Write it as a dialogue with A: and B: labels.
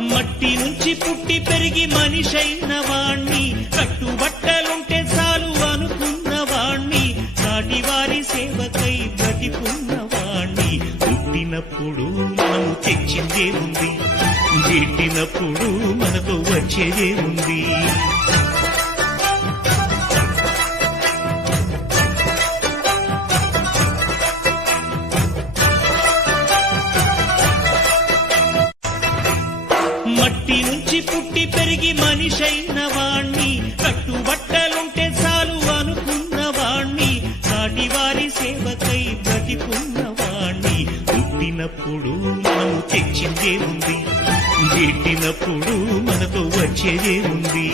A: మట్టి నుంచి పుట్టి పెరిగి మనిషైన వాణ్ణి. కట్టుబట్టలుంటే చాలు అనుకున్న వాణ్ణి. సాటి వారి సేవకై బ్రతికున్న వాణ్ణి. పుట్టినప్పుడు మనము తెచ్చిందే ఉంది. గిట్టినప్పుడు మనకు వచ్చేదే ఉంది. మట్టి నుంచి పుట్టి పెరిగి మనిషైన వాణ్ణి. కట్టుబట్టలుంటే చాలు అనుకున్న వాణ్ణి. సాటి వారి సేవకై బ్రతికున్న వాణ్ణి. పుట్టినప్పుడు మనము తెచ్చిందే ఉంది. గిట్టినప్పుడు మనకు వచ్చేదే ఉంది.